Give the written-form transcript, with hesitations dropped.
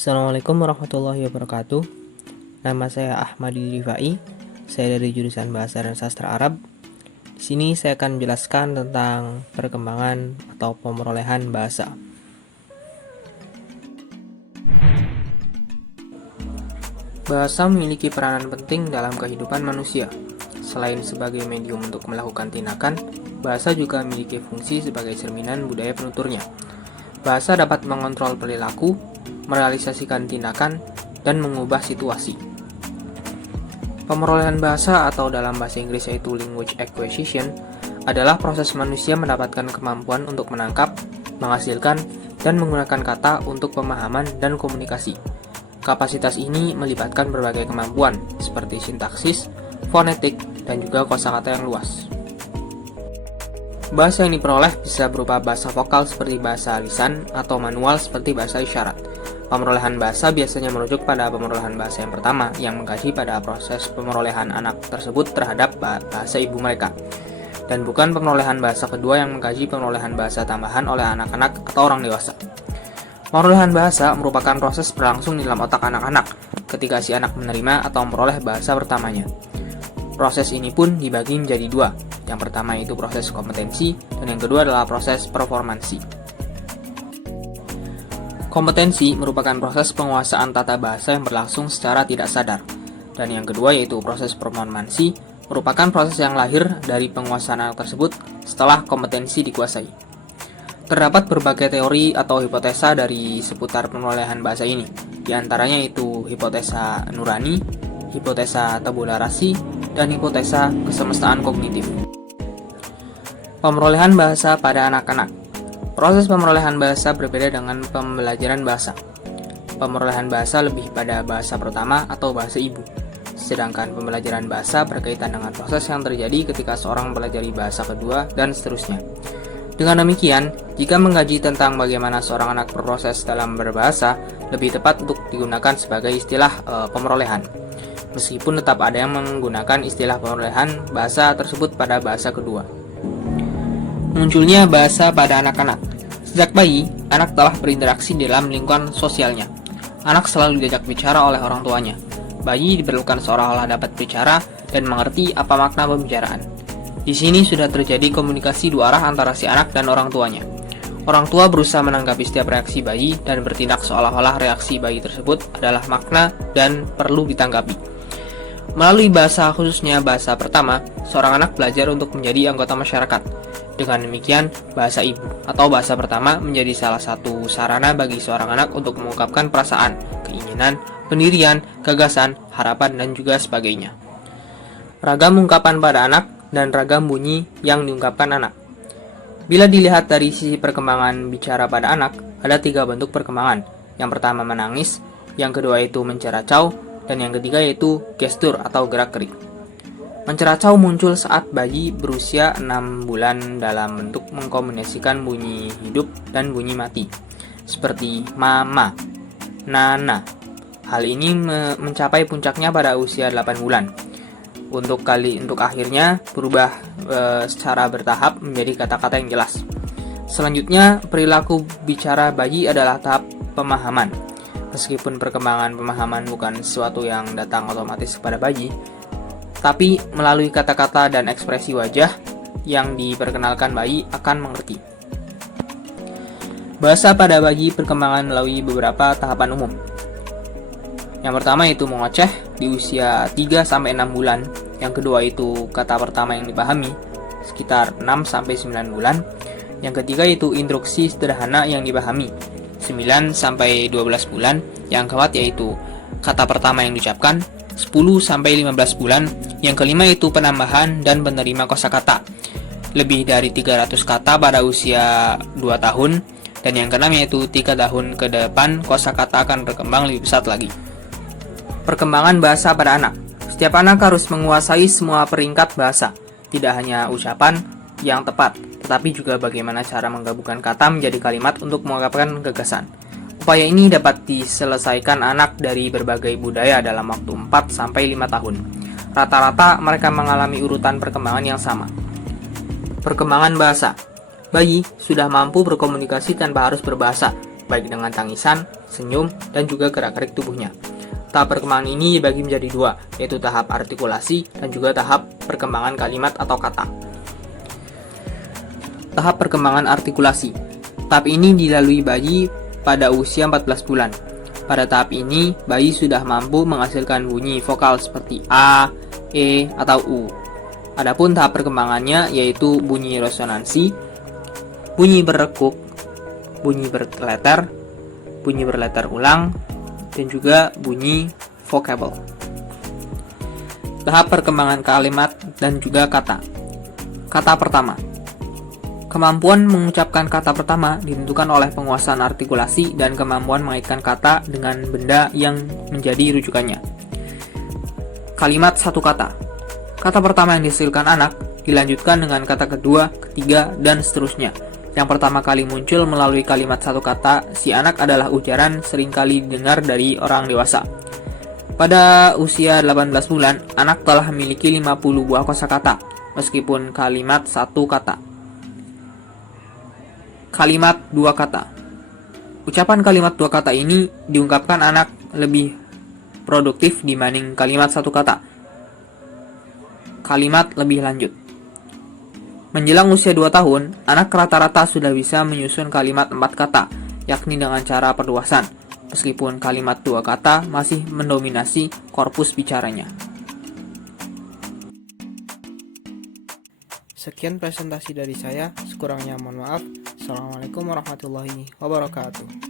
Assalamualaikum warahmatullahi wabarakatuh. Nama saya Ahmad Rifai. Saya dari jurusan Bahasa dan Sastra Arab. Di sini saya akan menjelaskan tentang perkembangan atau pemerolehan bahasa. Bahasa memiliki peranan penting dalam kehidupan manusia. Selain sebagai medium untuk melakukan tindakan, bahasa juga memiliki fungsi sebagai cerminan budaya penuturnya. Bahasa dapat mengontrol perilaku, merealisasikan tindakan, dan mengubah situasi. Pemerolehan bahasa atau dalam bahasa Inggris yaitu language acquisition adalah proses manusia mendapatkan kemampuan untuk menangkap, menghasilkan, dan menggunakan kata untuk pemahaman dan komunikasi. Kapasitas ini melibatkan berbagai kemampuan seperti sintaksis, fonetik, dan juga kosakata yang luas. Bahasa yang diperoleh bisa berupa bahasa vokal seperti bahasa lisan atau manual seperti bahasa isyarat. Pemerolehan bahasa biasanya merujuk pada pemerolehan bahasa yang pertama yang mengkaji pada proses pemerolehan anak tersebut terhadap bahasa ibu mereka, dan bukan pemerolehan bahasa kedua yang mengkaji pemerolehan bahasa tambahan oleh anak-anak atau orang dewasa. Pemerolehan bahasa merupakan proses berlangsung di dalam otak anak-anak ketika si anak menerima atau memperoleh bahasa pertamanya. Proses ini pun dibagi menjadi dua. Yang pertama yaitu proses kompetensi, dan yang kedua adalah proses performansi. Kompetensi merupakan proses penguasaan tata bahasa yang berlangsung secara tidak sadar. Dan yang kedua yaitu proses performansi, merupakan proses yang lahir dari penguasaan anak tersebut setelah kompetensi dikuasai. Terdapat berbagai teori atau hipotesa dari seputar pemerolehan bahasa ini. Di antaranya yaitu hipotesa nurani, hipotesa tabula rasi, dan hipotesa kesemestaan kognitif. Pemerolehan bahasa pada anak-anak. Proses pemerolehan bahasa berbeda dengan pembelajaran bahasa. Pemerolehan bahasa lebih pada bahasa pertama atau bahasa ibu. Sedangkan pembelajaran bahasa berkaitan dengan proses yang terjadi ketika seorang mempelajari bahasa kedua dan seterusnya. Dengan demikian, jika mengkaji tentang bagaimana seorang anak berproses dalam berbahasa, lebih tepat untuk digunakan sebagai istilah pemerolehan. Meskipun tetap ada yang menggunakan istilah pemerolehan bahasa tersebut pada bahasa kedua. Munculnya bahasa pada anak-anak. Sejak bayi, anak telah berinteraksi dalam lingkungan sosialnya. Anak selalu diajak bicara oleh orang tuanya. Bayi diperlukan seolah-olah dapat bicara dan mengerti apa makna pembicaraan. Di sini sudah terjadi komunikasi dua arah antara si anak dan orang tuanya. Orang tua berusaha menanggapi setiap reaksi bayi dan bertindak seolah-olah reaksi bayi tersebut adalah makna dan perlu ditanggapi. Melalui bahasa, khususnya bahasa pertama, seorang anak belajar untuk menjadi anggota masyarakat. Dengan demikian, bahasa ibu atau bahasa pertama menjadi salah satu sarana bagi seorang anak untuk mengungkapkan perasaan, keinginan, pendirian, gagasan, harapan, dan juga sebagainya. Ragam ungkapan pada anak dan ragam bunyi yang diungkapkan anak. Bila dilihat dari sisi perkembangan bicara pada anak, ada 3 bentuk perkembangan. Yang pertama menangis, yang kedua itu menceracau, dan yang ketiga yaitu gestur atau gerak-gerik. Menceracau muncul saat bayi berusia 6 bulan dalam bentuk mengkombinasikan bunyi hidup dan bunyi mati, seperti mama, nana. Hal ini mencapai puncaknya pada usia 8 bulan. Untuk akhirnya berubah secara bertahap menjadi kata-kata yang jelas. Selanjutnya, perilaku bicara bayi adalah tahap pemahaman. Meskipun perkembangan pemahaman bukan sesuatu yang datang otomatis kepada bayi, tapi melalui kata-kata dan ekspresi wajah yang diperkenalkan bayi akan mengerti. Bahasa pada bayi perkembangan melalui beberapa tahapan umum. Yang pertama itu mengoceh di usia 3-6 bulan. Yang kedua itu kata pertama yang dipahami sekitar 6-9 bulan. Yang ketiga itu instruksi sederhana yang dipahami 9-12 bulan. Yang keempat yaitu kata pertama yang diucapkan 10-15 bulan. Yang kelima itu penambahan dan penerima kosakata lebih dari 300 kata pada usia 2 tahun. Dan yang keenam yaitu 3 tahun ke depan kosakata akan berkembang lebih pesat lagi. Perkembangan bahasa pada anak. Setiap anak harus menguasai semua peringkat bahasa, tidak hanya ucapan yang tepat, tetapi juga bagaimana cara menggabungkan kata menjadi kalimat untuk mengungkapkan gagasan. Upaya ini dapat diselesaikan anak dari berbagai budaya dalam waktu 4-5 tahun. Rata-rata mereka mengalami urutan perkembangan yang sama. Perkembangan bahasa. Bayi sudah mampu berkomunikasi tanpa harus berbahasa. baik dengan tangisan, senyum, dan juga gerak-gerik tubuhnya. Tahap perkembangan ini dibagi menjadi dua, yaitu tahap artikulasi dan juga tahap perkembangan kalimat atau kata. Tahap perkembangan artikulasi. Tahap ini dilalui bayi pada usia 14 bulan. Pada tahap ini, bayi sudah mampu menghasilkan bunyi vokal seperti A, E, atau U. Adapun tahap perkembangannya yaitu bunyi resonansi, bunyi berrekuk, bunyi berletter ulang, dan juga bunyi vokabel. Tahap perkembangan kalimat dan juga kata. Kata pertama. Kemampuan mengucapkan kata pertama ditentukan oleh penguasaan artikulasi dan kemampuan mengaitkan kata dengan benda yang menjadi rujukannya. Kalimat satu kata. Kata pertama yang dihasilkan anak dilanjutkan dengan kata kedua, ketiga, dan seterusnya. Yang pertama kali muncul melalui kalimat satu kata si anak adalah ujaran seringkali didengar dari orang dewasa. Pada usia 18 bulan, anak telah memiliki 50 buah kosakata, meskipun kalimat satu kata. Kalimat dua kata. Ucapan kalimat dua kata ini diungkapkan anak lebih produktif dibanding kalimat satu kata. Kalimat lebih lanjut. Menjelang usia 2 tahun, anak rata-rata sudah bisa menyusun kalimat 4 kata, yakni dengan cara perluasan, meskipun kalimat 2 kata masih mendominasi korpus bicaranya. Sekian presentasi dari saya, sekurangnya mohon maaf. Assalamualaikum warahmatullahi wabarakatuh.